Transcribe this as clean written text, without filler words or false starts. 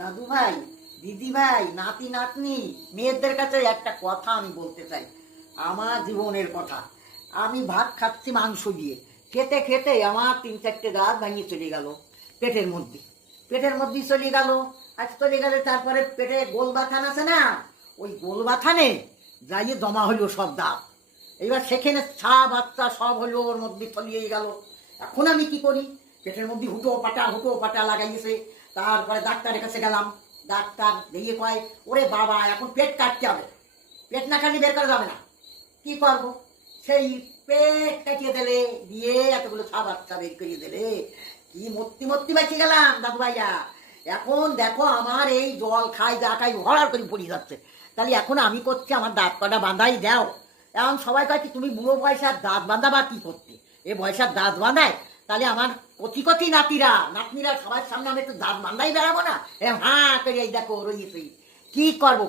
দাদু ভাই, দিদি ভাই, নাতি নাতনি, মেয়েদের কাছে একটা কথা আমি বলতে চাই, আমার জীবনের কথা। আমি ভাত খাচ্ছি মাংস দিয়ে, খেতে খেতে আমার 3-4টে দাঁত ভাঙিয়ে চলে গেল পেটের মধ্যে। পেটের মধ্যে চলে গেল। আজ চলে গেলে তারপরে পেটে গোল বাথান আছে না, ওই গোল বাথানে যাইয়ে জমা হলো সব দাঁত। এবার সেখানে ছা বাচ্চা সব হলো ওর মধ্যে চলিয়ে গেল। এখন আমি কি করি? পেটের মধ্যে হুটো পাটা লাগাইছে। তারপরে ডাক্তারের কাছে গেলাম। ডাক্তার দিয়ে কয়, ওরে বাবা, এখন পেট কাটতে হবে, পেট না কাটলে বের করা যাবে না। কি করব? সেই পেট কাটিয়ে দিলে, দিয়ে এতগুলো ছা বাচ্চা বের করিয়ে দিলে। কি মূর্তি বেঁচে গেলাম দাদু ভাইয়া। এখন দেখো আমার এই জল খাই যা খাই হড়ার করে পড়ে যাচ্ছে। তাহলে এখন আমি করছি, আমার দাঁত কটা বাঁধাই দাও। এখন সবাই কয় কি, তুমি বুড়ো বয়সার দাঁত বাঁধাবা কি করতে? এ বয়সার দাঁত বাঁধায়? তাহলে আমার কচি নাতনিরা সবার সামনে আমি একটু দাঁত বাঁধাই বেড়াবো না? হাঁ করে এই দেখো রয়েছি। কি করবো?